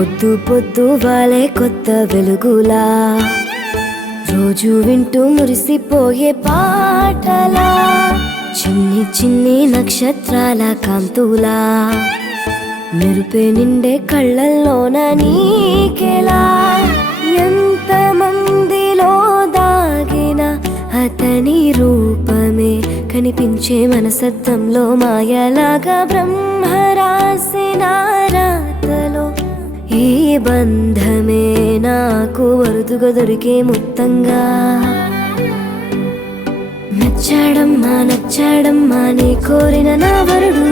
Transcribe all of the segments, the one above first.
పొద్దు పొద్దు వాలే కొత్త వెలుగులా రోజు వింటూ మురిసిపోయే పాటలా చిన్ని చిన్ని నక్షత్రాల కాంతులా మెరుపే నిండే కళ్ళల్లోన నీకెలా ఎంత మందిలో దాగిన అతని రూపమే కనిపించే మనసత్వంలో మాయలాగా బ్రహ్మ రాసిన రాతలో ఈ బంధమే నాకు వరుదుగా దొరికే ముత్తంగా నచ్చాడమ్మా నచ్చాడమ్మా నీ కోరిన నా వరుడు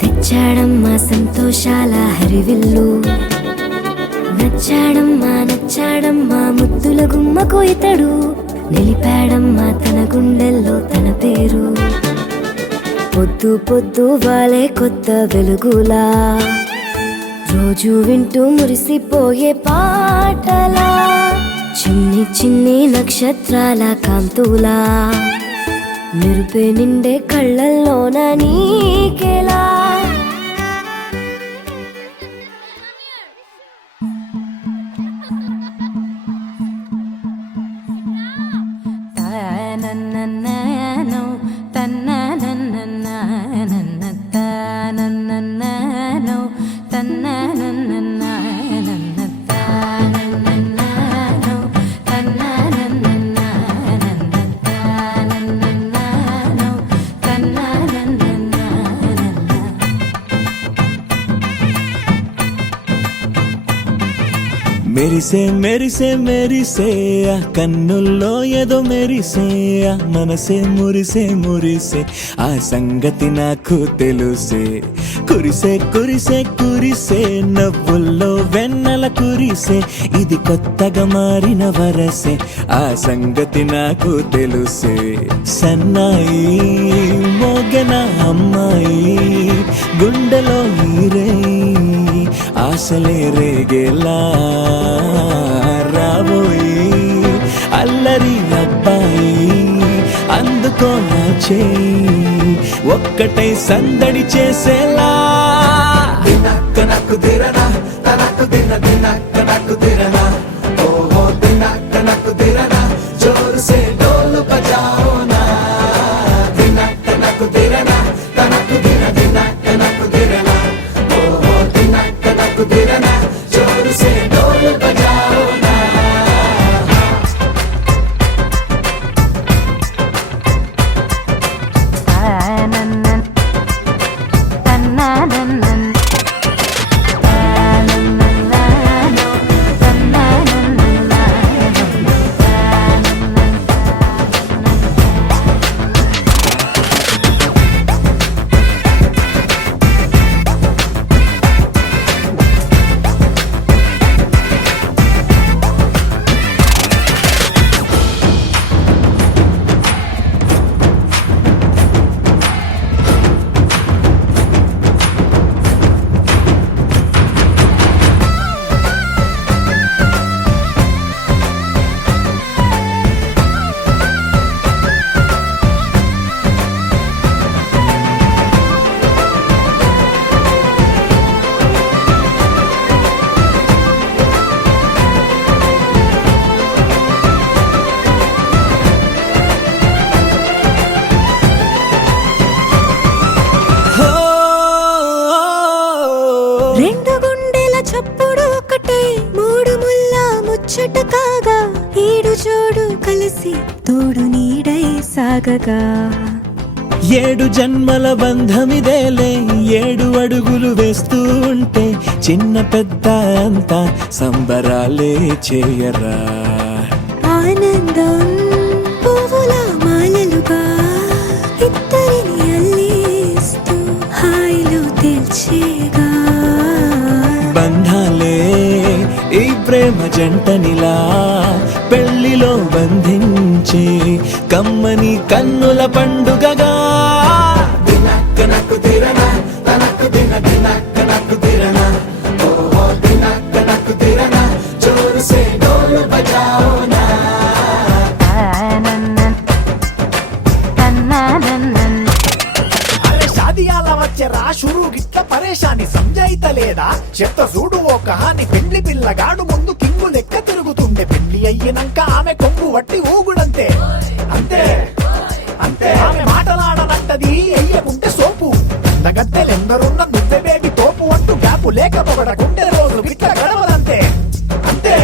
తెచ్చాడమ్మా సంతోషాల హరివిల్లు నచ్చాడమ్మా నచ్చాడమ్మా ముద్దుల గుమ్మకు ఇతడు నిలిపాడమ్మా తన గుండెల్లో తన పేరు పొద్దు పొద్దు వాలే కొత్త వెలుగులా రోజు వింటూ మురిసిపోయే పాటలా చిన్ని చిన్ని నక్షత్రాల కాంతులా మెరుపే నిండే కళ్ళల్లోన నీకెలా మెరిసే మెరిసే మెరిసే కన్నుల్లో ఏదో మెరిసే మనసే మురిసే మురిసే ఆ సంగతి నాకు తెలుసే కురిసే కురిసే కురిసే నవ్వుల్లో వెన్నెల కురిసే ఇది కొత్తగా మారిన వరసే ఆ సంగతి నాకు తెలుసే సన్నాయి మోగన అమ్మాయి గుండెలో నీరే ఆశలే రేగేలా రాబోయి అల్లరి అబ్బాయి అందుకో నా చేయి ఒక్కటై సందడి చేసేలా దినక్క నక్కు దిరనా తనకు దిన దినక్క నక్కు దిరనా ఓహో దినక్క నక్కు దిరనా జోరు సే డోలు బజాओ నా దినక్క నక్కు దిరనా తనకు దిన దినక్క నక్కు దిరనా ఓహో దినక్క నక్కు దిరనా జోరు సే డోలు బజాओ నా రెండు గుండెల చప్పుడు ఒకటే మూడు ముల్ల ముచ్చట కాగా ఈడు జోడు కలిసి తోడు నీడై సాగగా ఏడు జన్మల బంధమిదేలే ఏడు అడుగులు వేస్తూ ఉంటే చిన్న పెద్ద అంతా సంబరాలే చేయరా ఆనందం పువ్వుల మాలలుగా ఇద్దరిని అల్లేస్తూ హాయిలో తేల్చేగా బంధాలే ఈ ప్రేమ జంటనిలా పెళ్లిలో బంధించే కమ్మని కన్నుల పండుగగా దినక్క నక్కు దిరనా తనకు దిన దినక్క నక్కు దిరనా ఓహో దినక్క నక్కు దిరనా జోరు సే డోలు బజాओ నా అరే షాదియాల వచ్చే రా షురూ గిట్ల పరేషాని సంజాయిత లేదా చెత్త చూడు ఓ కానీ పెళ్లి పిల్లగాడు ముందు కింగు లెక్క తిరుగుతుండే పెళ్లి అయ్యినాక ఆమె కొంగు వట్టి ఊగుడంతే అంతే అంతే ఆమె మాటలాడనంటది అయ్యకుంటే సోపు గద్దెలెందరున్న నువ్వే బేబీ తోపు అంటూ గ్యాపు లేకపోవడకుంటే రోజు గిట్ల గడవదంతే అంతే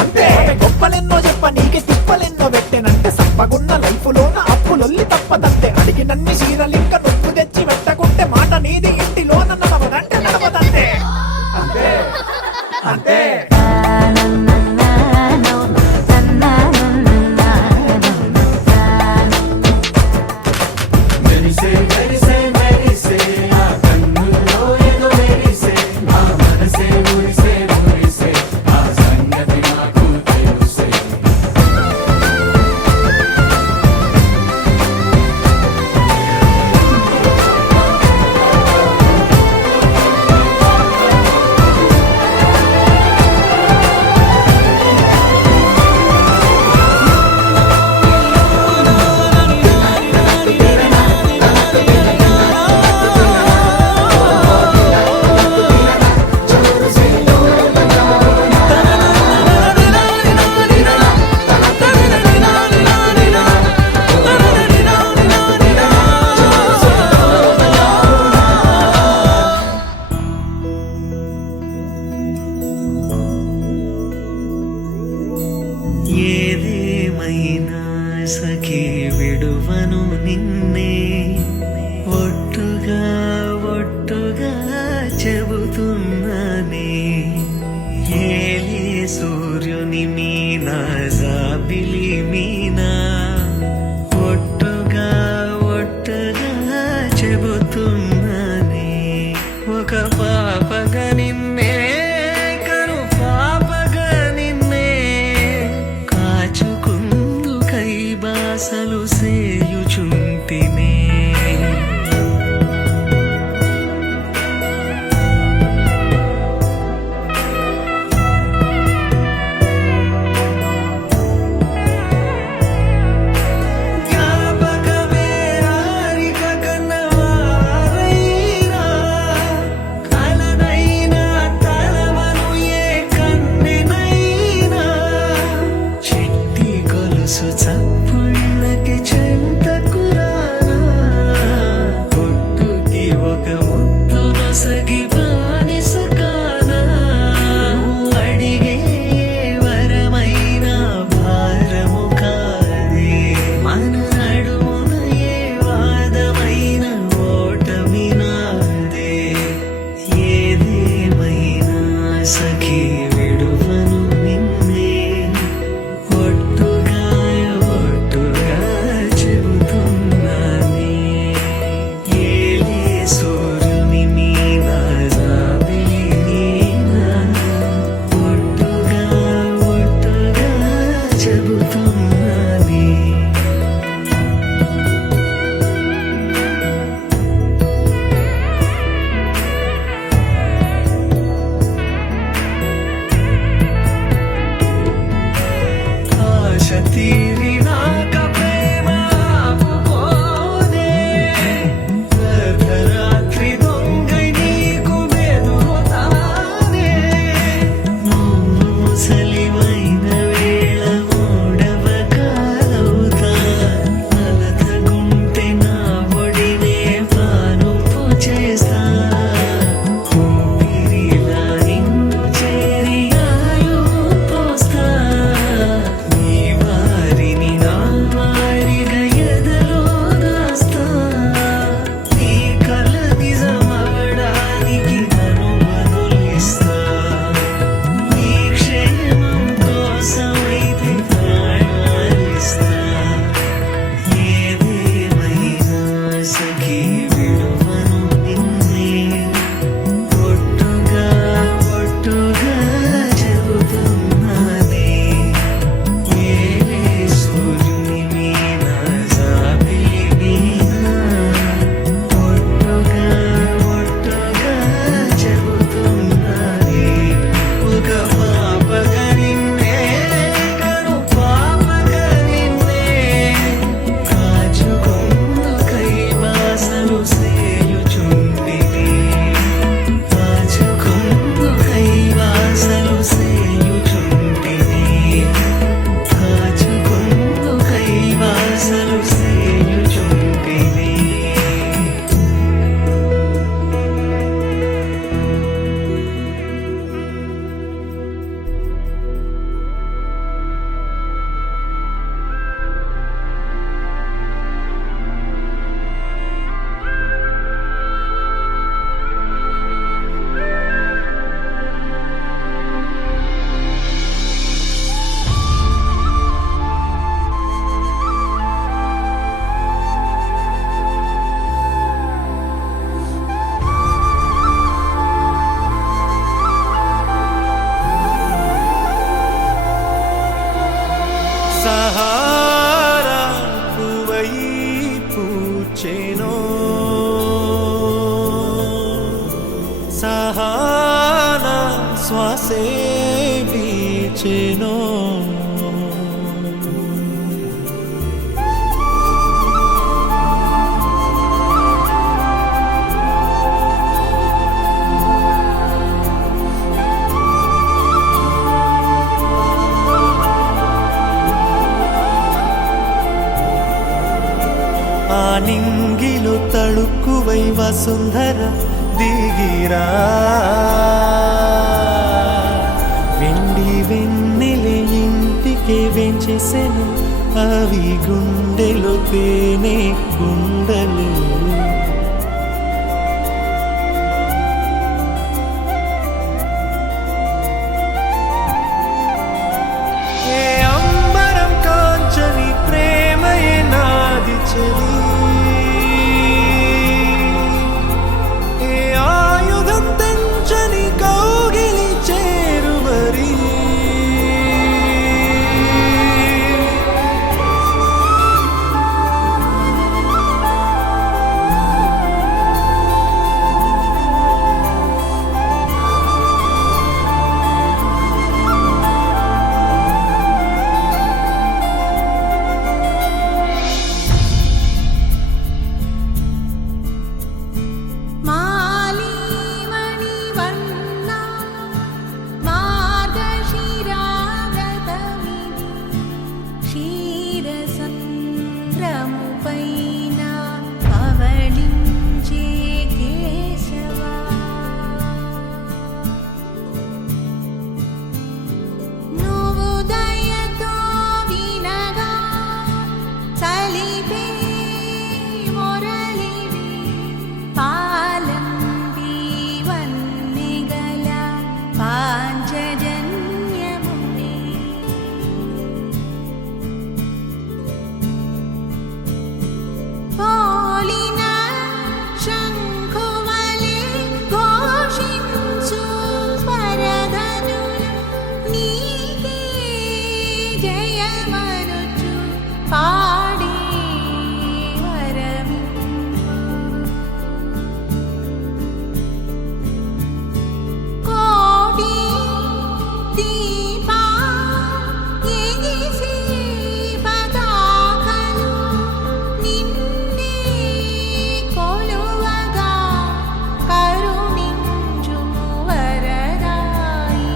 అంతే ఆమె గొప్పలెన్నో చెప్ప నీకే తిప్పలెన్నో పెట్టెనంటే సప్పగున్న లైఫ్ లోన అప్పులొల్లి తప్పదంతే అడిగినన్ని చీరలింక నువ్వు తెచ్చి పెట్టకుంటే మాట నీది ఇంటిలోన నడవదంటే నడవదంతే అంతే అంతే ఏదేమైనా సఖీ విడువను నిన్నే ఒట్టుగా ఒట్టుగా చెబుతున్నానే ఏలే సూర్యుని మీనా జాబిలి మీనా ఒట్టుగా ఒట్టుగా చెబుతున్నానే ఒక పాపగా నిన్నే కను పాపగా నిన్నే కాచుకుందు కై బాసలు సేయుచుంటినే జ్ఞాపకమే రారిక కన్నవారైనా కలనైనా తలవను ఏ కన్నెనైనా చిట్టి గొలుసు చప్పుళ్ళకి చెంతకురానా పొట్టుకి ఒక ముద్దు నొసగి బానిస కానా అడిగే వరమైన భారము కాదే మన నడుమున ఏ వాదమైన ఓటమి నాదే ఏదేమైనా సఖీ విడువను నిన్నే ఒట్టుగా ఒట్టుగా చెబుతున్నానే ఏలే సూర్యుని మీద జాబిలి నీనా ఒట్టుగా ఒట్టుగా చెబుతున్నానే ఆశ తీరినాక ప్రేమ ఆపుకోనే అర్ధరాత్రి దొంగై నీకు బెదురుతానే నువ్వు ముసలివైన వేళ మూడవ కాలవుతా అలతగుంటే నా ఒడినే పానుపు చేస్తా ఊపిరిలా నిన్ను చేరి ఆయు పోస్తా నీ వారి సహారా పువై పూచెనో సహానా శ్వాసే వీచెనో ఆ నింగిలో తళుక్కువై వసుంధర దిగిరా వెండి వెన్నెలే ఇంటికే వెంచేసెను అవి గుండెలో తేనె గుండెలు ఏ అంబరం కాంచని ప్రేమయే నాది చెలి ఏ ఆయుధం తెంచని కౌగిలి చేరువరి మాలిమణివర్ణ మార్గశిరావ్రతమిది క్షీరసంద్రముపైన పవళించే కేశవా నువ్వు దయతో వినగా చలిపే మొరలివి పాలంపి వన్నెగల పాంచజన్యముని పోలిన శంఖువలె ఘోషించు స్వరధనులు నీకే జయమనుచు పాడి వరమింపు కోటి దీపా ఎగిసి పతాకలు నిన్నే కొలువగా కరుణించు వరదాయి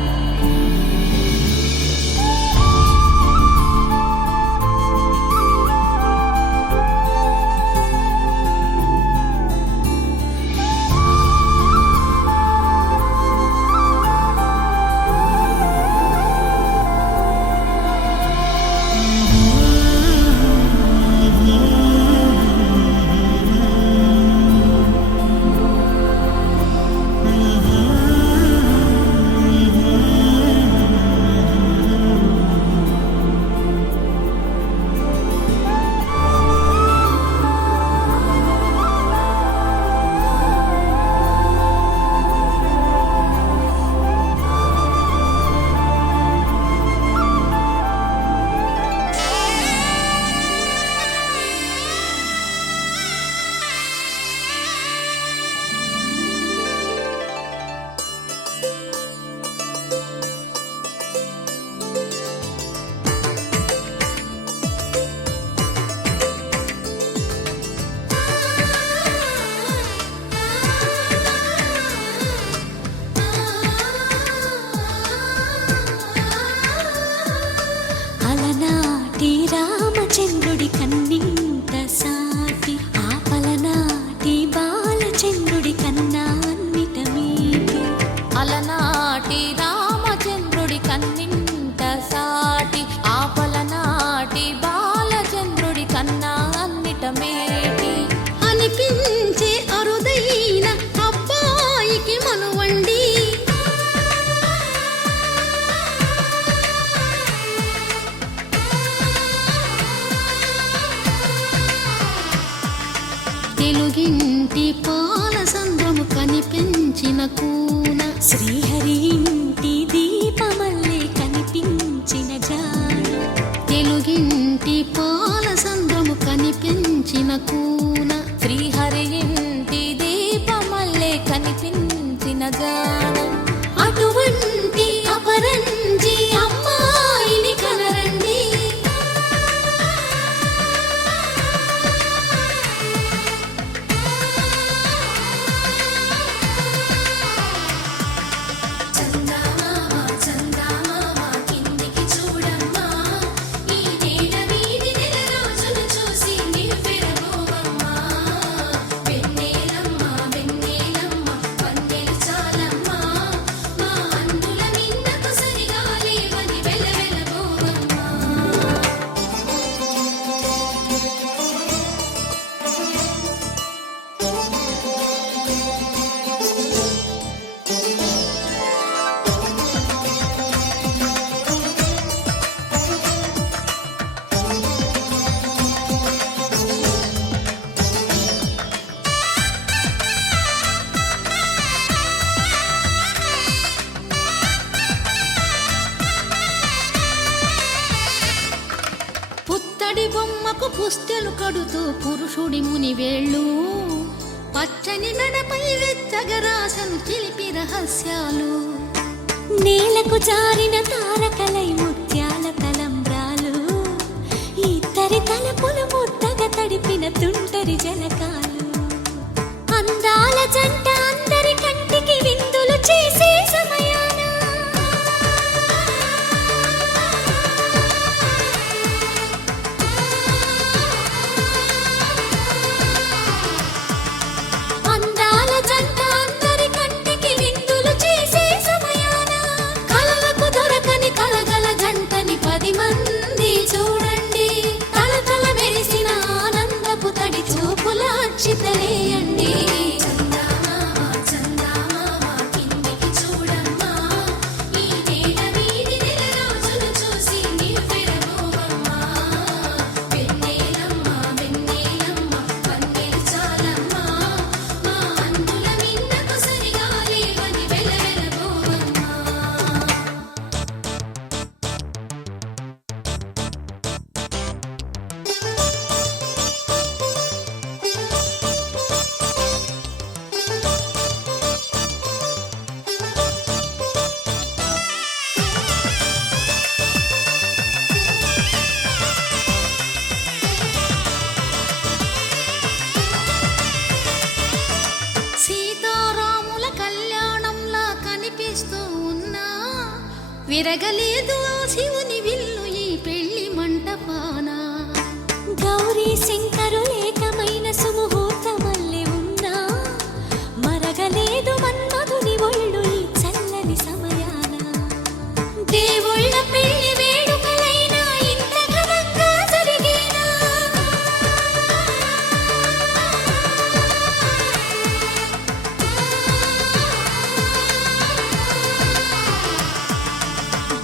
కూన శ్రీహరి ఇంటి దీపమల్లే కనిపించిన జాన అటువంటి అపరంజి అమ్మాయిని కనరండి. చందమామ చందమామ కిందికి చూడమ్మా, ఈ నేల వీధి నెల రోజులు చూసి నివ్వెరపోవమ్మా. వెన్నెలమ్మ వెన్నెలమ్మ వన్నెలు చాలమ్మా, మా అందుల నిన్నకు సరిగా లేవని వెలవెలబోవమ్మా. పుత్తడి బొమ్మకు పుస్తెలు కడుతూ పురుషుడి ముని వేళ్ళు, పచ్చని నడపై వెచ్చగరాసను చిలిపి రహస్యాలు. నేలకు జారిన తారకలై ముత్యాల తలంబ్రాలు, ఇద్దరి తలపులు ముద్దగా తడిపిన తుంటరి జలకాలు. అందాల జంట అందరి కంటికి విందులు చేసే సమయాన అందాల జంట అందరి కంటికి విందులు చేసే సమయాన కలలకు దొరకని కలగల జంటని 10 మంది చూడండి. తలతల మెరిసిన ఆనందపు తడి చూపుల అక్షితలేయండి. చందమామ చందమామ కిందికి చూడమ్మా, ఈ నేల వీధి నెల రోజులు చూసి నివ్వెరపోవమ్మా. వెన్నెలమ్మ వెన్నెలమ్మ వన్నెలు చాలమ్మా, మా అందుల నిన్నకు సరిగా లేవని వెలవెలబోవమ్మా. సీతారాముల కళ్యాణంలా కనిపిస్తూ ఉన్నా, విరగలేదు ఆ శివుని విల్లు ఈ పెళ్లి మంటపాన. గౌరీ శంకరులేకమైన సుముహూర్తమల్లె ఉన్నా, మరగలేదు మన్మధుని ఒళ్ళు ఈ చల్లని సమయాన. దేవుళ్ళ పెళ్లి వేడుకలైనా ఇంత ఘనంగా జరిగేనా?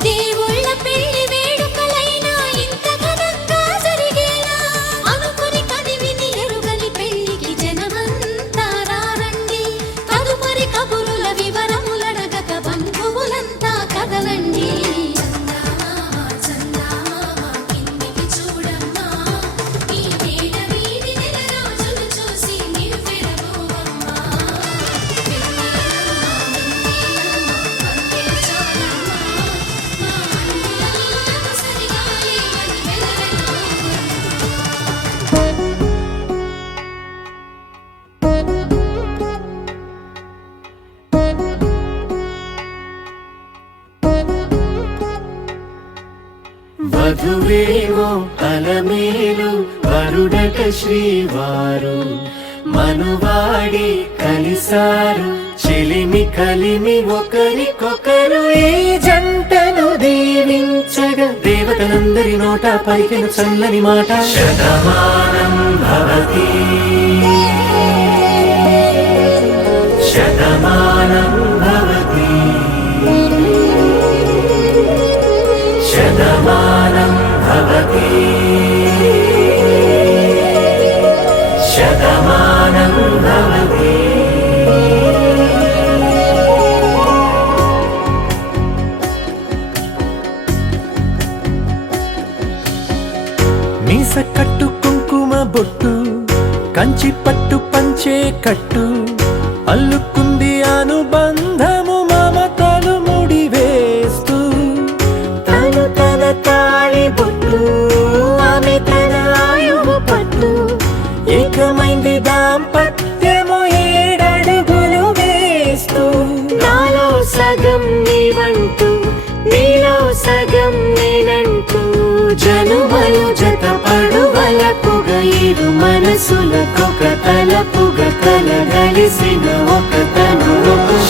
దేవుళ్ళ పెళ్లి వేడుకలైనా ఇంత ఘనంగా జరిగేనా? అనుకుని కదివిని ఎరుగని పెళ్లికి జనమంతా రారండి. తదుపరి కబురుల వివరములడగక బంధువులంతా కదలండి. చందమామ చందమామ కిందికి చూడమ్మా, ఈ నేల వీధి నెల రోజులు చూసి నివ్వెరపోవమ్మా. వెన్నెలమ్మ వెన్నెలమ్మ వన్నెలు చాలమ్మా, మా అందుల నిన్నకు సరిగా లేవని వెలవెలబోవమ్మా. వధువేమో అలమేలు వరుడట శ్రీవారు, మనువాడి కలిసారు చెలిమి కలిమి ఒకరికొకరు. ఈ జంటను దీవించగా దేవతలందరి నోట పలికిన చల్లని మాట, శతమానం భవతి శతమానం భవతి శతమానం భవతి శతమానం భవతి. మీస కట్టు కుంకుమ బొట్టు కంచి పట్టు పంచే కట్టు అల్లుకుంది అనుబంధము మమతలు ముడివేస్తూ తను తన తాళి బొట్టు ఆమె తన ఆయువు పట్టు ఏకమైంది దాంపత్యము 7 అడుగులు వేస్తూ నాలో సగం నీవంటూ నీలో సగం నేనంటూ జనుమలు జత పడువలపుగ ఇరు మనసులకొక తలపుగ కలగలిసిన ఒక తను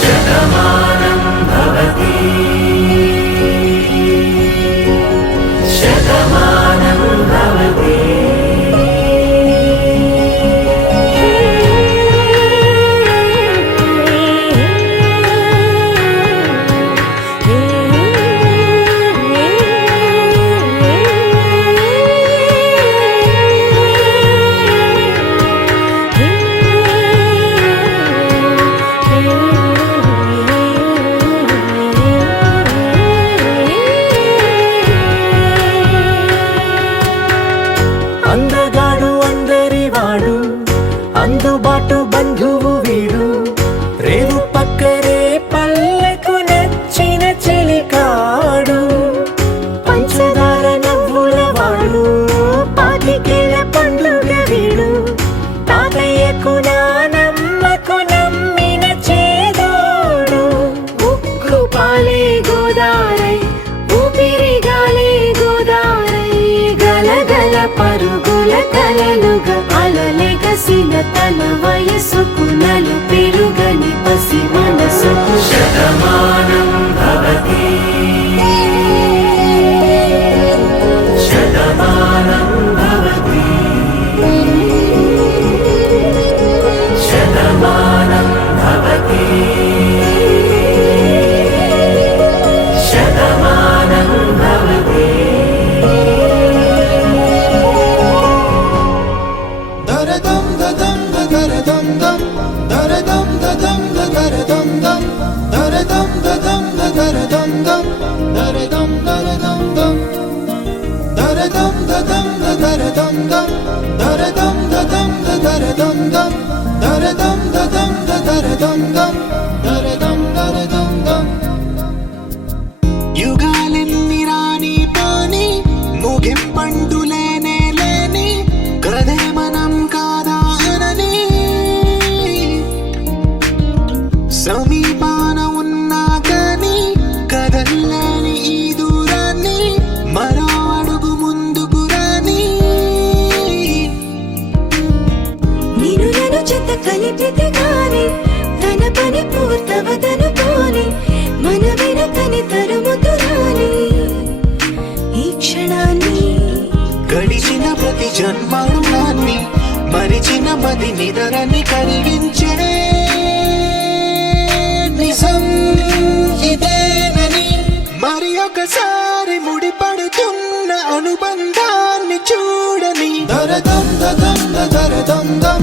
శతమానం భవతి శతమానం భవతి అందగాడు అందరివాడు అందుబాటు బంధువు వీడు రేవు పక్కరే పల్లెకు నచ్చిన చెలికాడు పంచదార నవ్వుల వాడు పాతికేల పండుగ వీడు తాతయ్యకు నానమ్మకు నమ్మిన చేదోడు ఉక్కు పాలే గోదారై ఊపిరిగాలే గోదారై గలగల పరుగుల కలలుగా అలలెగసిన తన వయసుకు నలు పెరుగని పసి మనసుకు శతమానం భవతి శతమానం భవతి శతమానం భవతి శతమానం భవతి దరదం దదం దరదం దం దరదం దదం దరదం దం దరదం దదం దరదం దం దరదం దరదం దం దరదం దదం దరదం దం దరదం దదం దరదం దం దరదం దదం దరదం దం దరదం దరదం దం యుగాలెన్ని రాని పాని ముగింపండు లేనే లేని కదే మనం కాదా అనని సమీపాన ఉన్నా కానీ కదల్లేని ఈ దూరాన్ని మరో అడుగు ముందుకు రాని నిన్ను నన్ను చెత్త కలిపితే గాని తన పని పూర్తవదనుకోని మన వెనకని తరుముతురాని ఈ క్షణాన్ని గడిచిన ప్రతి జన్మరుణాన్ని మరిచిన మది నిదరని కలిగించే నిజం ఇదేనని మరి ఒకసారి ముడిపడుతున్న అనుబంధాన్ని చూడని దరదం దదం దరదం దం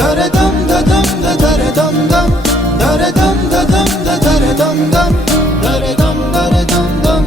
దరదం దదం దరదం దం దరదం దదం దరదం దం దరదం దరదం దం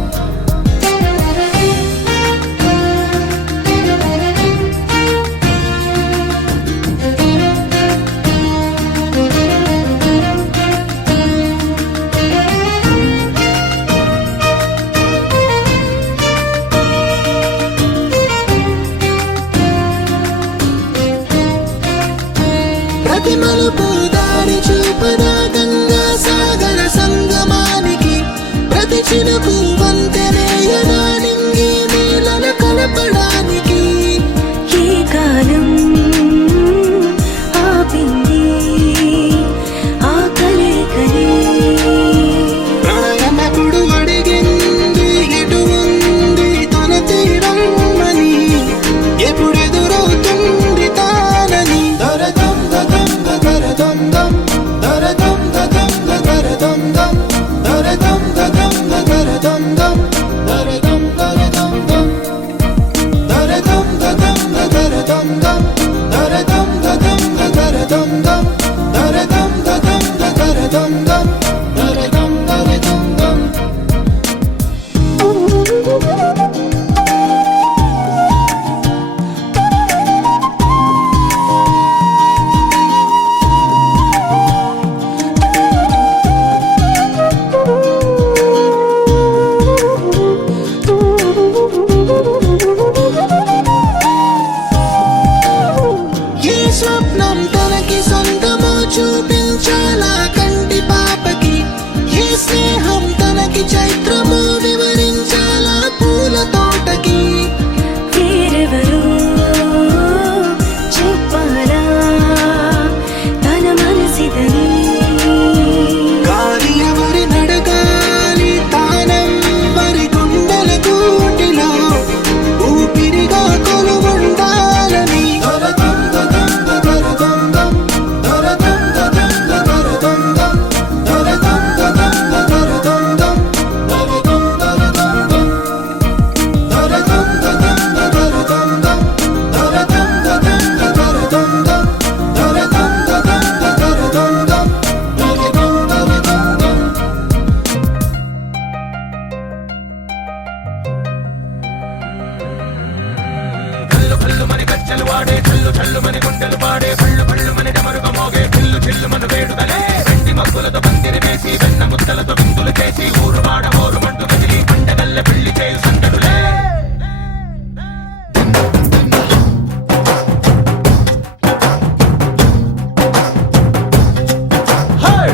గజ్జలు వాడే చల్లు చల్లు మని గుండెలు పాడే పళ్ళు పళ్ళు మని డమరుగ మోగే పిల్లు చిల్లు మన వేడుదలే వెండి మగ్గులతో పందిరి వేసి వెన్న ముద్దలతో విందులు చేసి ఊరు వాడ హోరు మంటు కదిలి పండగల్ల పెళ్లి చేయు సందడులే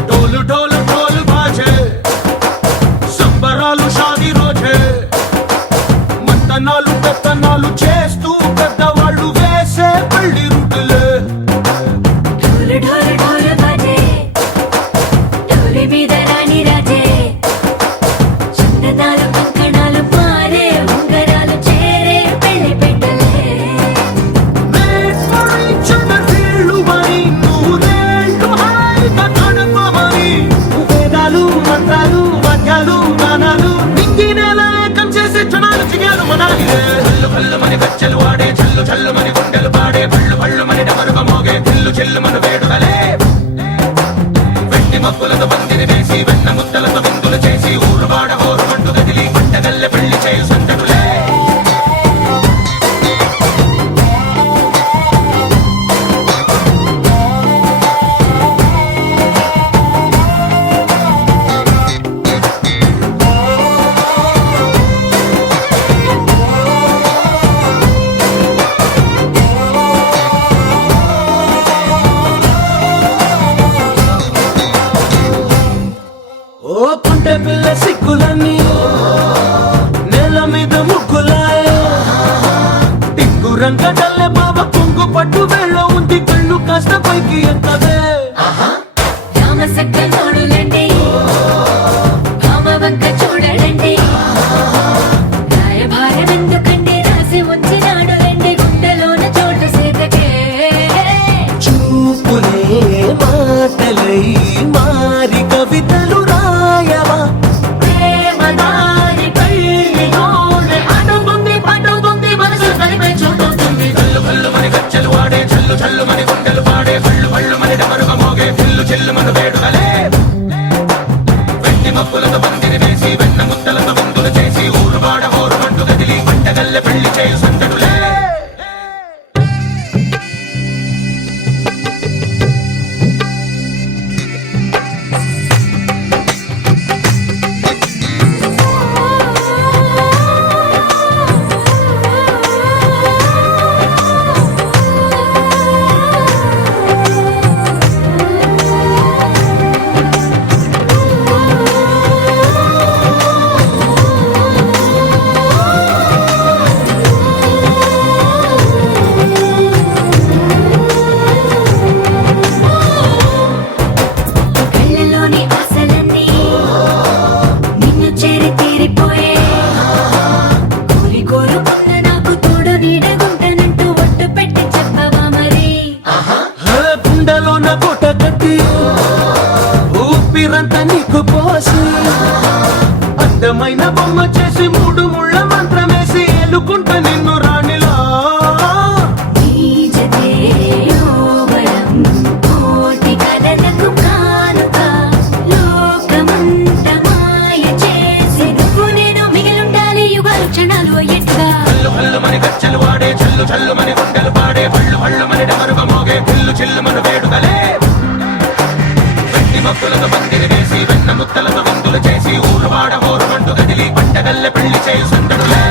డోలు డోలు డోలు బాజే సంబరాలు షాదీ రోజే మంతనాలు పెత్తనాలు చేస్తూ పెద్దవాళ్ళు వేసే పెళ్లి రుటులే ఢోలు ఢోలు ఢోలు బాజే ఢోలి మీద రాణి రాజే చందనాలు కంకణాలు మారే ఉంగరాలు చేరే పెళ్లి పెట్టలే వీళ్ళు మరి నూరేళ్ళు హాయిగా గడపమని వేదాలు మంత్రాలు వాక్యాలు గానాలు నింగి నేల ఏకం చేసే క్షణాలు చిగాలు మనాలి చల్లు పళ్ళు మని గజ్జలు వాడే చల్లు చల్లు మని గుండెలు పాడే పళ్ళు పళ్ళు మని డమరుగ మోగే పిల్లు చెల్లు మన వేడుదలే వెండి మబ్బులతో పందిరి వేసి వెన్న ముద్దలతో విందులు చేసి ఊరు వాడ హోరు మంటు కదిలి పంటగల్లె పెళ్లి చేయు సందడులే ఓ పుంటె పిల్ల సిక్కులన్నీ నేల మీద ముగ్గులాయ టిక్కు రంగడల్లె బావ కొంగు పట్టు వెళ్ళ ఉంది కళ్ళు కాస్త పైకి ఎత్తదే రామ సక్క నోడులండి రామ వంక చూడడండి రాయభారం ఎందుకండి రాసి ఉంచినాడులండి గుండెలోన చోటు సీతకే చూపులే మాటలై మారి కవితలు రాయవా ప్రేమదారి పెళ్లిలోనే అడుగుంది పడుతుంది మనసు కలిపే చూడుతుంది కళ్ళు కళ్ళు మని గజ్జలు వాడే చల్లు చల్లు మని గుండెలు పాడే పళ్ళు పళ్ళు మని డమరుగ మోగే పిల్లు చెల్లు మన వేడుదలే వెండి మబ్బులతో పందిరి వేసి వెన్న ముద్దలతో విందులు చేసి ఊరు వాడ హోరు మంటు కదిలి పంటగల్లె పెళ్లి చేయు సందడులే కళ్ళలోని ఆశలన్నీ నిన్ను చేరి తీరిపోయే కోరి కోరుకున్న నాకు తోడు నీడగుంటానంటూ ఒట్టు పెట్టి చెప్పవా మరి గుండెలోన కోట కట్టి ఊపిరంతా నీకు పోసి అందమైన బొమ్మ చేసి మూడు ముళ్ళ మంత్రమేసి ఎలుకుంటా నిన్ను రాణిలా నీజతే యోవరం కోటి కలలకు కానుక లోకమంత మాయ చేసి నువ్వు నేను మిగిలుండాలి యుగాలు క్షణాలు అయ్యేట్టుగా కళ్ళు కళ్ళు మని గజ్జలు వాడే చల్లు చల్లు మని గుండెలు పాడే పళ్ళు పళ్ళు మని డమరుగ మోగే పిల్లు చిల్లు మన వేడుదలే వెండి మబ్బులతో పందిరి వేసి వెన్న ముద్దలతో విందులు చేసి ఊరు వాడ హోరు మంటు కదిలి పంటగల్లె పెళ్లి చేయు సందడులే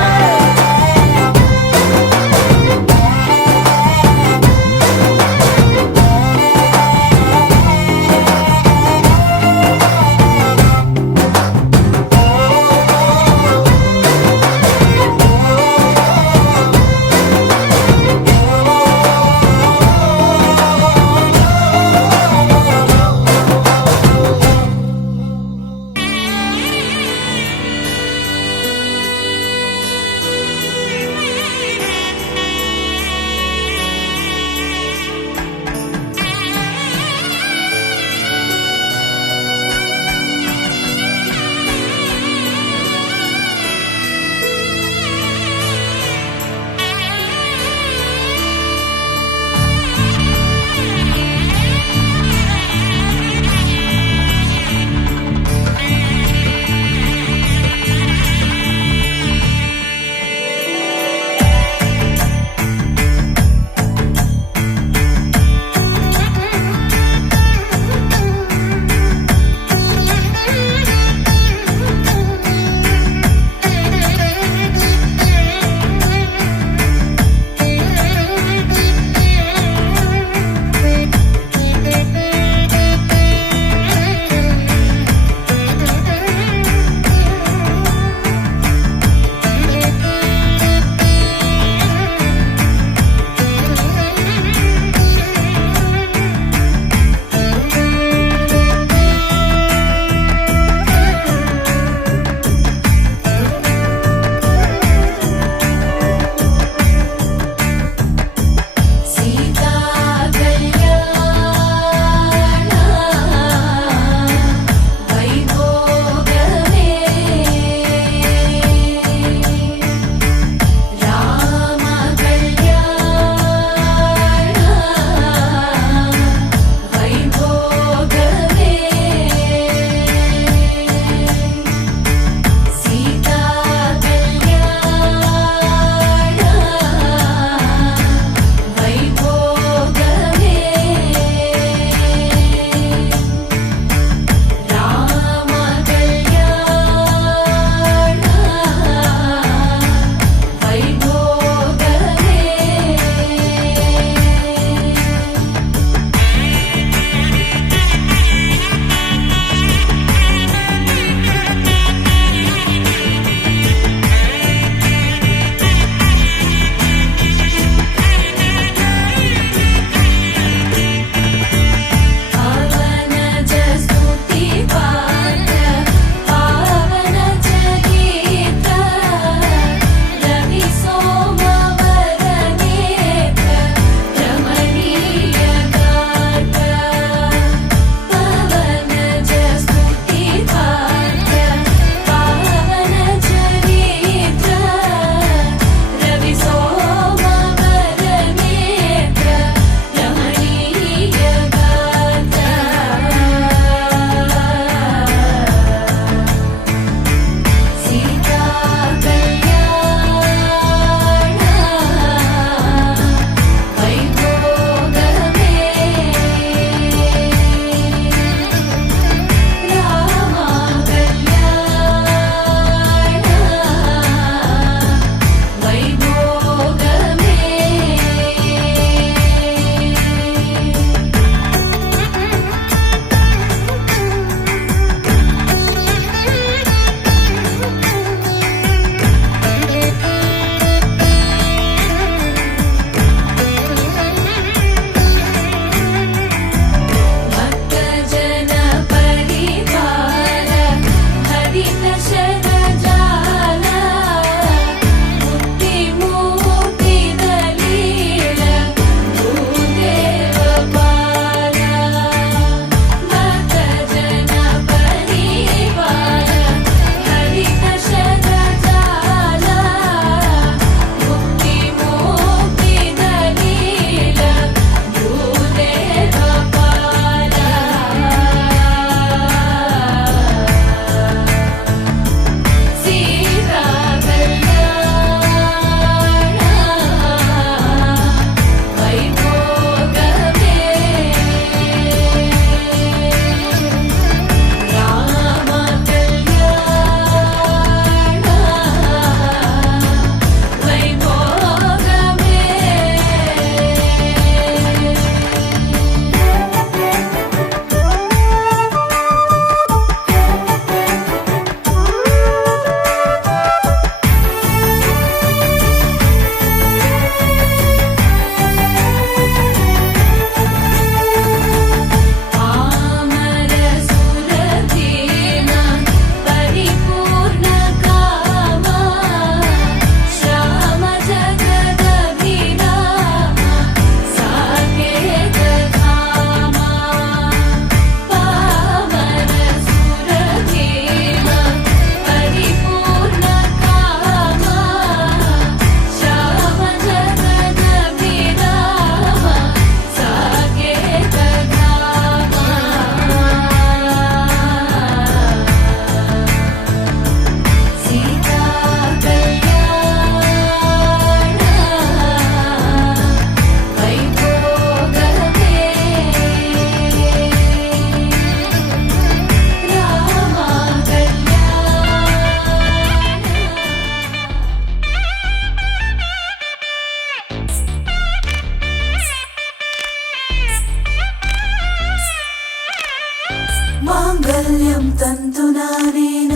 तन्तुनानेन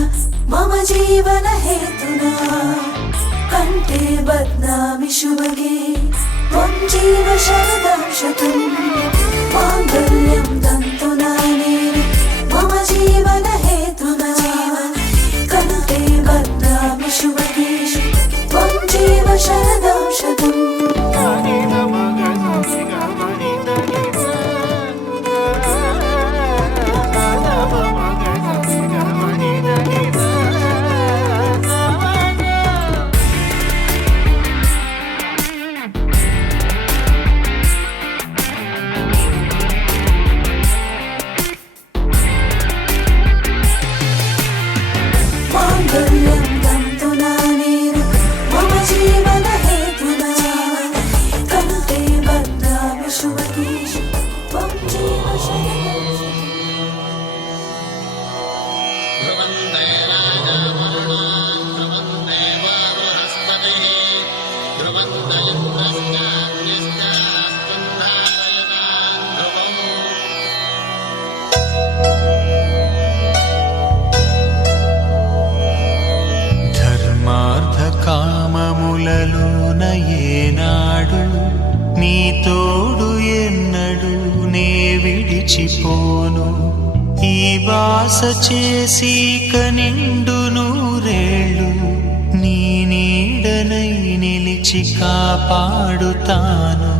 मम जीवन हेतुना कण्ठे बध्नामि शुभगे त्वं जीव शरदं शतम् माङ्गल्यं तन्तुनानेन मम जीवन हेतुना कण्ठे बध्नामि शुभगे त्वं जीव शरदं शतम् माङ्गल्यं तन्तुनानेन मम जीवन हेतुना कण्ठे बध्नामि शुभगे त्वं जीव शरदं ధర్మార్థకామములలోన ఏనాడు నీ తోడు ఎన్నడు నే విడిచిపోను ఈ వాస చేసి కనిండు నూరేళ్ళు నీ నీడనై నిలిచి కాపాడుతాను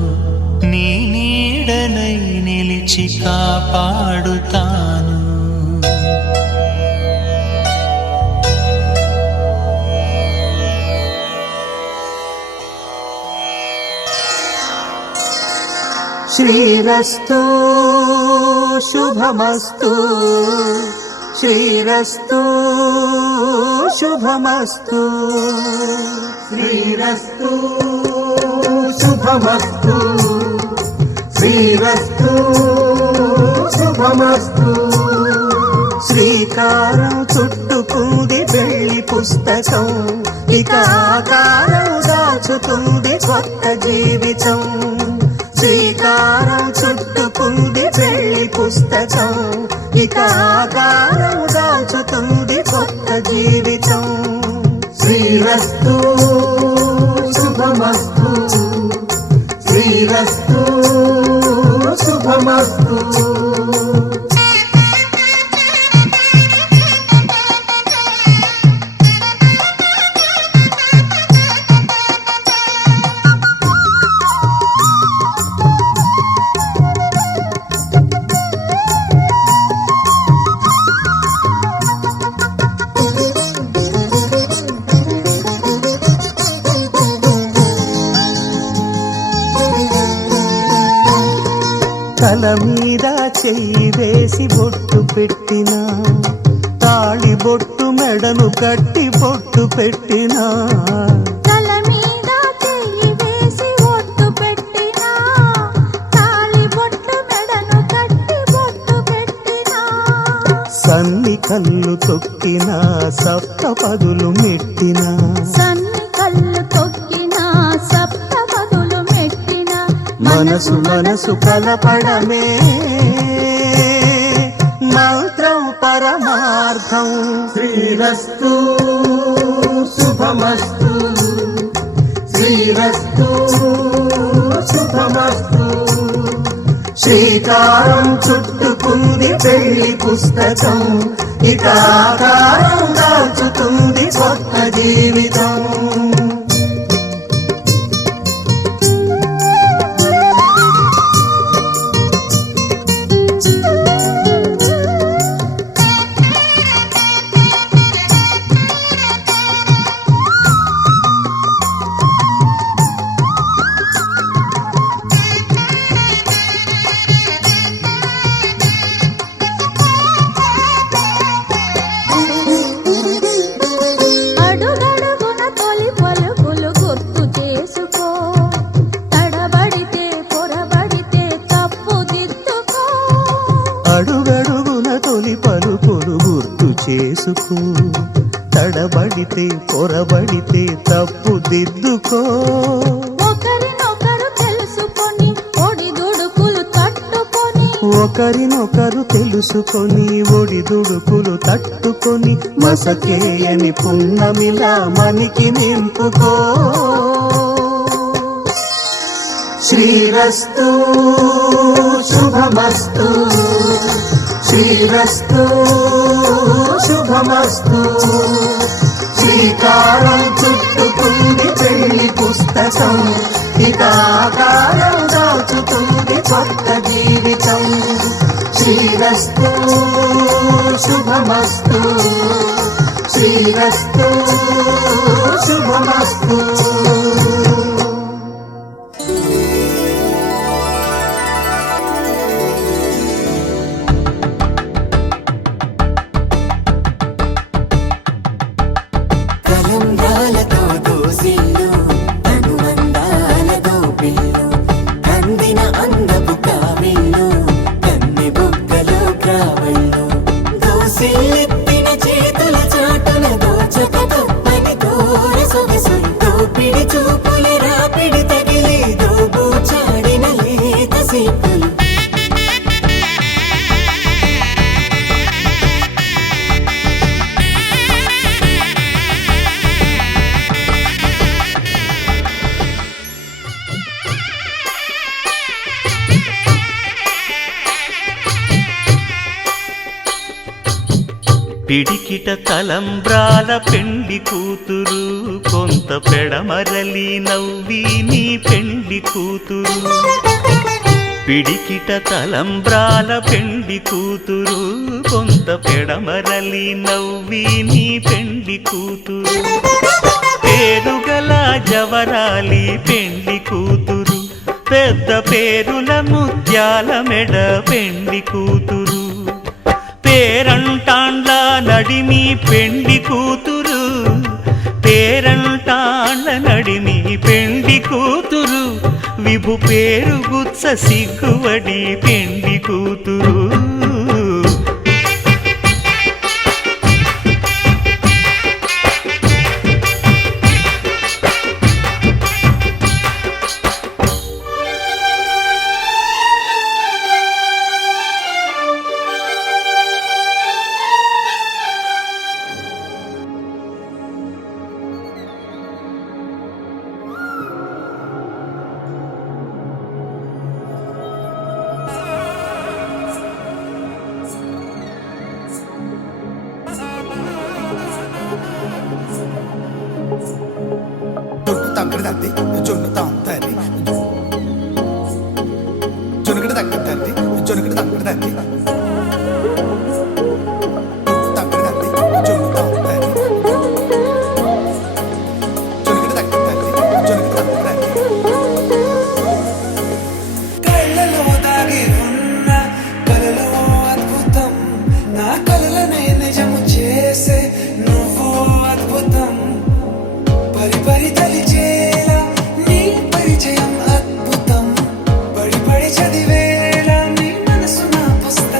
నీ నీడనై నిలిచి కాపాడుతాను శ్రీరస్తు శుభమస్తు శ్రీరస్తు శుభమస్తు శ్రీరస్తు శుభమస్తు శ్రీరస్తు శుభమస్తు శ్రీకారం చుట్టుకుంది పెళ్లి పుస్తకం ఇక ఆకారం దాచుతుంది కొత్త జీవితం శ్రీకారం చుట్టుకుంది పెళ్లి పుస్తకం ఇక ఆకారం దాచుతుంది కొత్త జీవితం శ్రీరస్తు శుభమస్తు శ్రీరస్తు శుభమస్తు తల మీద చెయ్యి వేసి బొట్టు పెట్టినా తాళి బొట్టు మెడను కట్టి బొట్టు పెట్టినా తల మీద చెయ్యి వేసి ఒట్టు పెట్టినా తాళి బొట్టు మెడను కట్టి బొట్టు పెట్టినా సన్ని కళ్ళు తొక్కినా సప్త పదులు మెట్టినా సన్ని కళ్ళు తొక్కినా సప్త పదులు మెట్టినా మనసు మనసు కలపడమే మంత్రం పరమార్థం శ్రీరస్తు శుభమస్తు శ్రీరస్తు శుభమస్తు శ్రీకారం చుట్టుకుంది పెళ్లి పుస్తకం ఇక ఆకారం దాచుతుంది కొత్త జీవితం అడుగడుగున తొలి పలుకులు గుర్తు చేసుకో తడబడితే పొరబడితే తప్పు దిద్దుకో అడుగడుగున తొలి పలుకులు గుర్తు చేసుకో తడబడితే పొరబడితే తప్పు దిద్దుకో ఒకరినొకరు తెలుసుకొని ఒడిదుడుకులు తట్టుకొని ఒక ఒకరినొకరు తెలుసుకొని ఒడిదుడుకులు తట్టుకొని మసకేయని పున్నమిలా మనికి నింపుకో. శ్రీరస్తు శుభమస్తు, శ్రీరస్తు శుభమస్తు. శ్రీకారం చుట్టుకుంది పెళ్లి పుస్తకం, ఇక ఆకారం దాచుతుంది కొత్త జీవితం. శ్రీరస్తు శుభమస్తు, శ్రీరస్తు శుభమస్తు. కలంబ్రాలతో దోసిల్లు, అనుబంధాలతో పిల్లు, కందిన అందపు కావిళ్ళు, కన్నె బొక్కలో గ్రావళ్ళు, దోసిల్లెత్తిన చేతుల చాటున దోచక తప్పని దూర సొగసులు, దోపిడి చూపుల రాపిడి తగిలి దోబూచాడిన లేత సీపులు. పిడికిట తలంబ్రాల పెండి కూతురు, కొంత పెడమరలి నవ్వి నీ పెండి కూతురు. పిడికిట తలంబ్రాల పెండి కూతురు, కొంత పెడమరలి నవ్వి నీ పెండి కూతురు. పేరుగల జవరాలి పెండి కూతురు, పెద్ద పేరుల ముత్యాల మెడ పెండి కూతురు. పేరంటాండ్ల నడిమి పెండి కూతురు, పేరంటాండ్ల నడిమి పెండి కూతురు. విభు పేరు గుత్స సిగ్గువడి పెండి కూతురు. జొన్ను తగ్గడదండి, జొన్ను తాంతది, జొనుగడ తగ్గదండి, జొనుగడ తగ్గడదండి, జొన్ను తగ్గడదండి, జొన్ను తాంతది, జొనుగడ తగ్గదండి, జొనుగడ తగ్గదండి. కళ్ళలో దాగి ఉన్న కలలో అద్భుతం, నా కలలనే నిజము చేసే నువ్వు అద్భుతం. పరి పరి తలిచేలా నీ పరిచయం అద్భుతం, పడి పడి చదివేలా నీ మనసు నా పుస్తకం.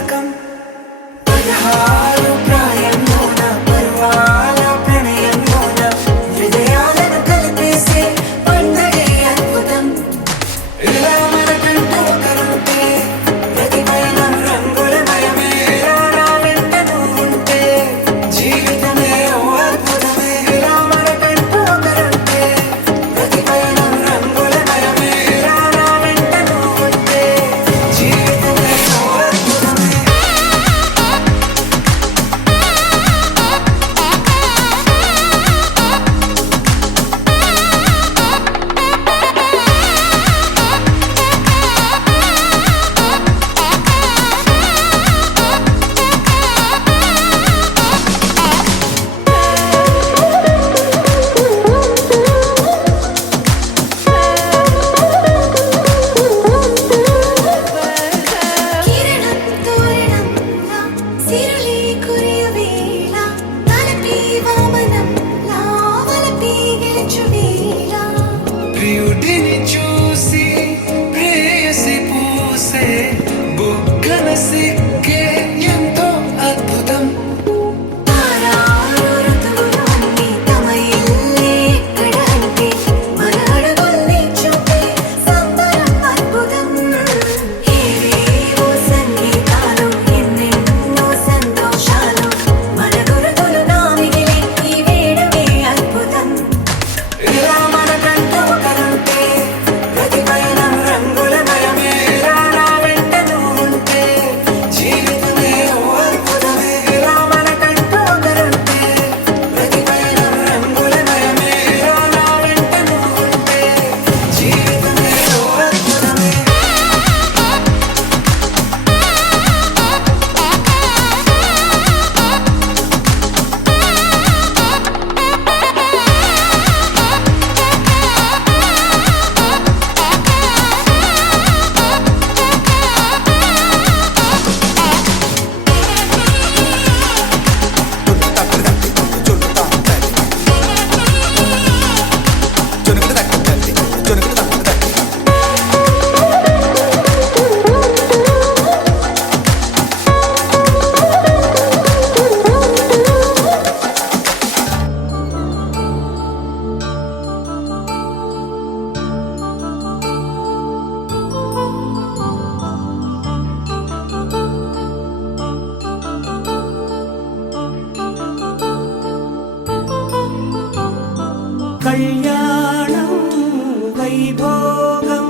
వైభోగం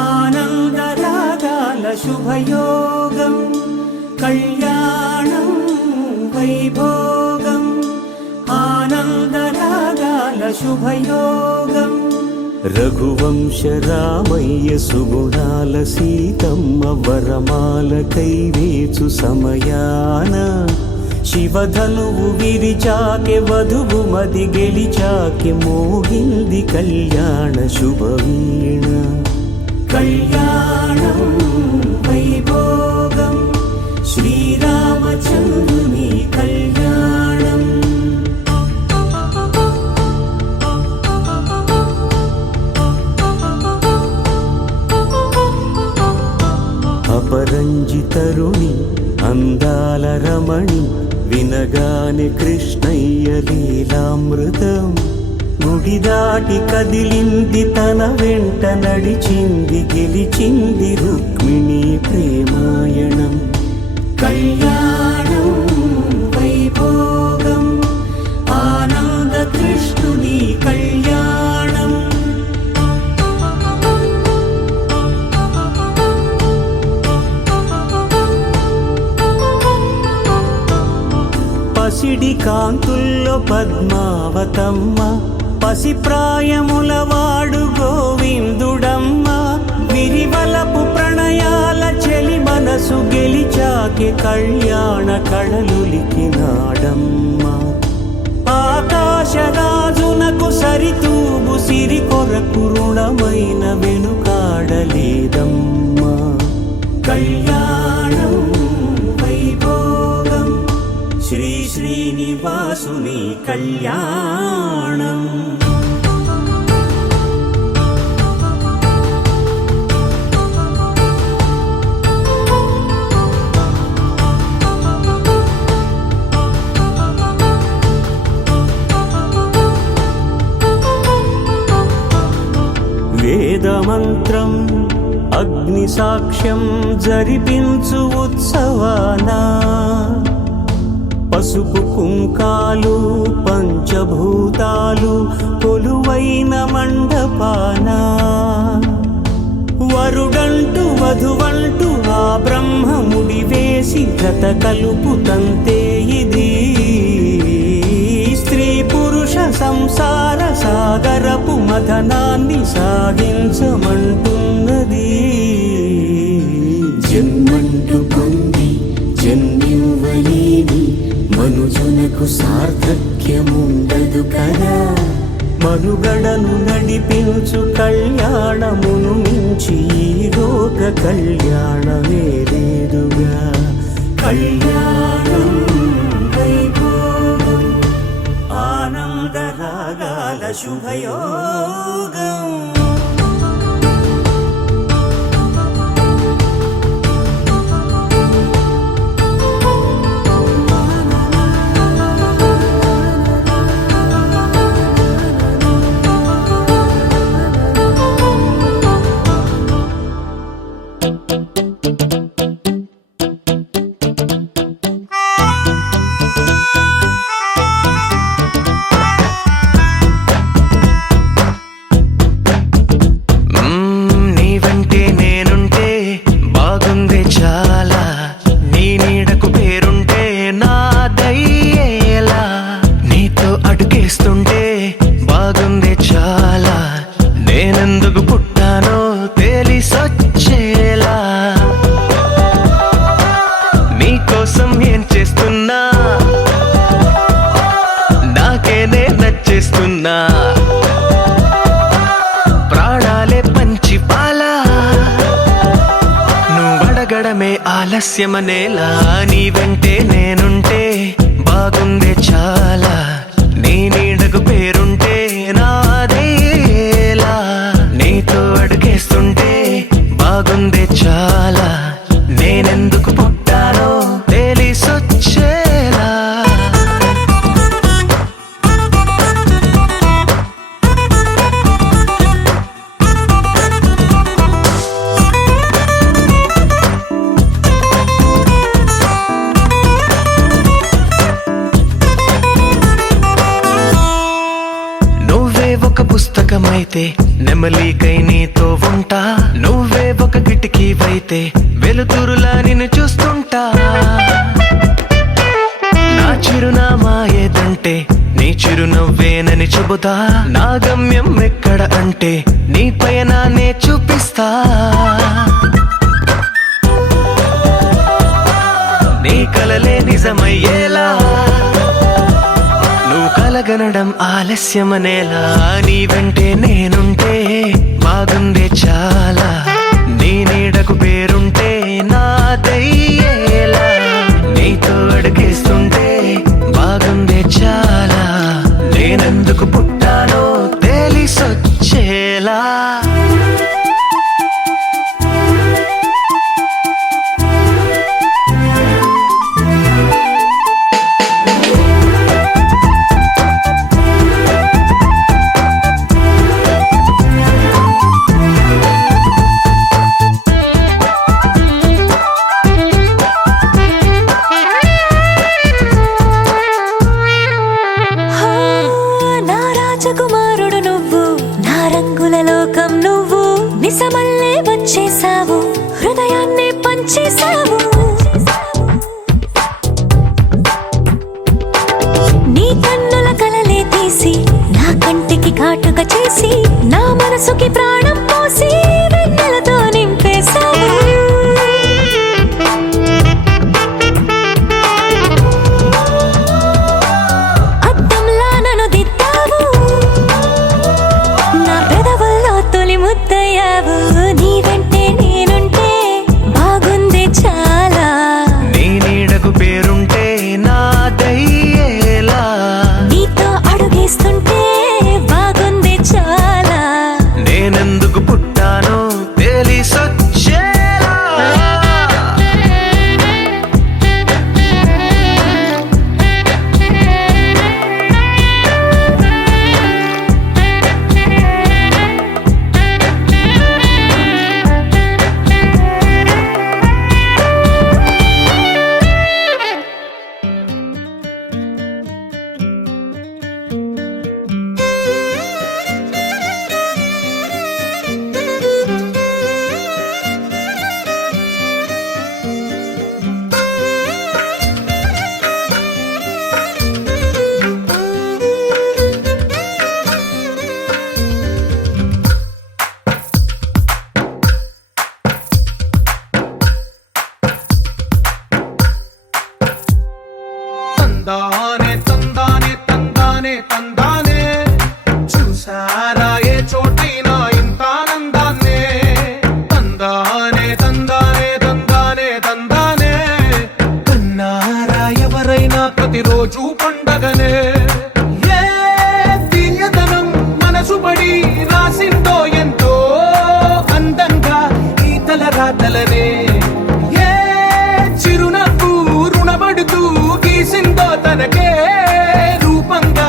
ఆనందరాగాల శుభయోగం కళ్యాణం వైభోగం ఆనందరాగాల శుభయోగం రఘువంశ రామయ్య సుగుణాల సీతమ్మ వరమాల కైవేచు సమయాన శివధనువు విరిచాకె వధువు మది గెలిచాకె మోగింది కళ్యాణ శుభవీణ కళ్యాణం వైభోగం శ్రీరామచంద్రుని కళ్యాణం అపరంజితరుణి అందాల రమణి వినగానే కృష్ణయ్య లీలామృతం గుడి దాటి కదిలింది తన వెంట నడిచింది గెలిచింది రుక్మిణి ప్రేమాయణం కళ్యాణం వైభోగం ఆనంద కృష్ణుని కళ్యాణం పసిడి కాంతుల్లో పద్మావతమ్మ పసిప్రాయముల వాడు గోవిందుడమ్మ విరివలపు ప్రణయాల చెలి మనసు గెలిచాకె కళ్యాణ కళలులికినాడమ్మ ఆకాశరాజునకు సరితూబు సిరి కొరకు రుణమైన వెనుకాడలేదమ్మా కళ్యాణం వైభోగం శ్రీ శ్రీనివాసుని కళ్యాణం వేదమంత్రం అగ్ని సాక్ష్యం జరిపించు ఉత్సవానా పసుపు కుంకాలు పంచభూతాలు కొలువైన మండపాన వరుడంటూ వధువంటూ ఆ బ్రహ్మముడి వేసి జత కలుపుతంతే ఇది స్త్రీ పురుష సంసార సాగరపు మథనాన్ని సాగించమంటున్నది జన్మంటూ పొంది జన్మివ్వలేని మనుజునకు సార్థక్యముండదు కదా మనుగడను నడిపించు కళ్యాణమును మించి ఈ లోక కళ్యాణమే లేదుగా కళ్యాణం వైభోగం ఆనందరాగాల శుభయోగం ప్రాణాలే పంచి పాలా నువ్వడగడమే ఆలస్యమనేలా నీ వెంటే నేనుంటే బాగుందే చాలా నీ నీడకు పేరుంటే నాదేలా నీతో అడుగేస్తుంటే బాగుందే చాలా నేనెందుకు పుట్టానో తెలిసొచ్చేలా నిజమైతే నెమలికై నీతో ఉంటా, నువ్వే ఒక కిటికీవైతే వెలుతురులా నిన్ను చూస్తుంటా. నా చిరునామా ఏదంటే నీ చిరునవ్వేనని చెబుతా, నా గమ్యం ఎక్కడ అంటే నీ పయనాన్నే చూపిస్తా. నీ కలలే నిజమయ్యేలా నువ్వు కలగనడం ఆలస్యమనేలా, నీ వెంటే నేనుంటే బాగుందే చాలా, నీ నీడకు పేరుంటే నాదయ్యేలా, నీతో అడుగేస్తుంటే బాగుందే చాలా, నేనెందుకు పుట్టానో తెలిసొచ్చేలా. నా రాజకుమారుడు నువ్వు, నా రంగుల లోకం నువ్వు, నిజమల్లే వచ్చేసావు, హృదయాన్ని పంచేసావు. నీ కన్నుల కలలే తీసి నా కంటికి కాటుక చేసి, నా మనసుకి ప్రాణం పోసి వెన్నెలతో నింపేశావు. అద్దంలా నన్ను దిద్దావు, నా పెదవుల్లో తొలి ముద్దయ్యావు, నీ వెంటే నేనుంటే బాగుంది చాలా, నీ నీడకు పేరుంటే నాదయ్యేలా, నీతో అడుగేస్తుంటే బాగుంది చాలా, నేనెందుకు పుట్టానో తెలిసొచ్చేలా. తందానే తందానే తందానే తందానే, చూసారా ఏ చోటైనా ఇంత ఆనందాన్నే. తందానే తందానే తందానే తందానే, కన్నారా ఎవరైనా ప్రతిరోజు పండగనే. ఏ తీయదనం మనసు పడి రాసిందో ఎంతో అందంగా ఈ తలరాతలనే. ఏ చిరునవ్వు రుణపడుతూ గీసిందో తనకే రూపంగా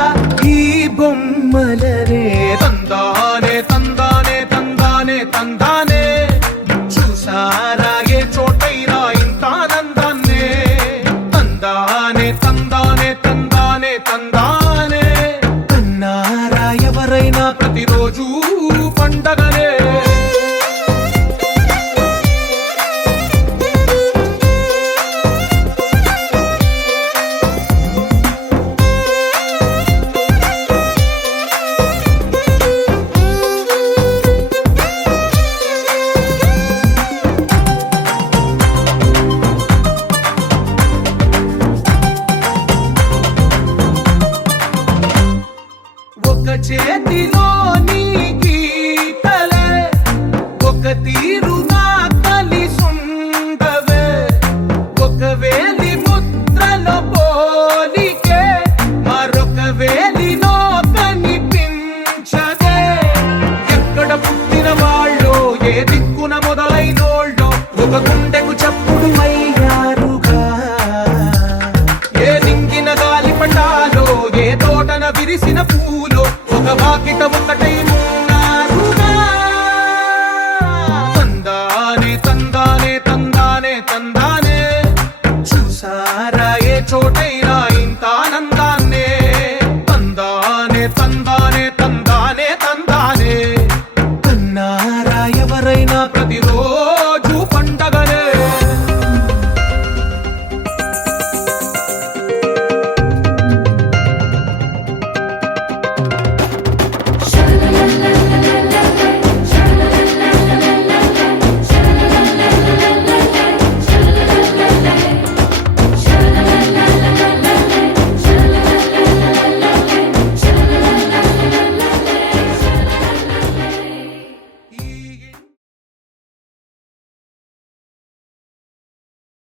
ఈ బొమ్మలనే. తందానే తందానే తందానే తందానే, చూసారా ఏ చోటైనా ఇంత ఆనందాన్నే. తందానే తందానే తందానే తందానే, కన్నారా ఎవరైనా ప్రతిరోజు పండగనే. ఒక చేతిలో నీ గీతలే, ఒక తీరుగా కలిసుండవే, ఒక వేలి ముద్రలో పోలికే మరొక వేలిలో కనిపించదే. ఎక్కడ పుట్టిన వాళ్ళో ఏ దిక్కున మొదలైనోళ్ళో ఒక గుండెకు చప్పుడు అయ్యారుగా. ఏ దింగిన గాలి పటాలో ఏ తోటన విరిసిన పూలో ఒక వాకిట ఒకటై ఉన్నారుగా. తందానే తందానే తందానే తందానే, చూసారా ఏ చోటైనా ఇంత ఆనందాన్నే. తందానే తందానే తందానే తందానే. ప్రతిరోజు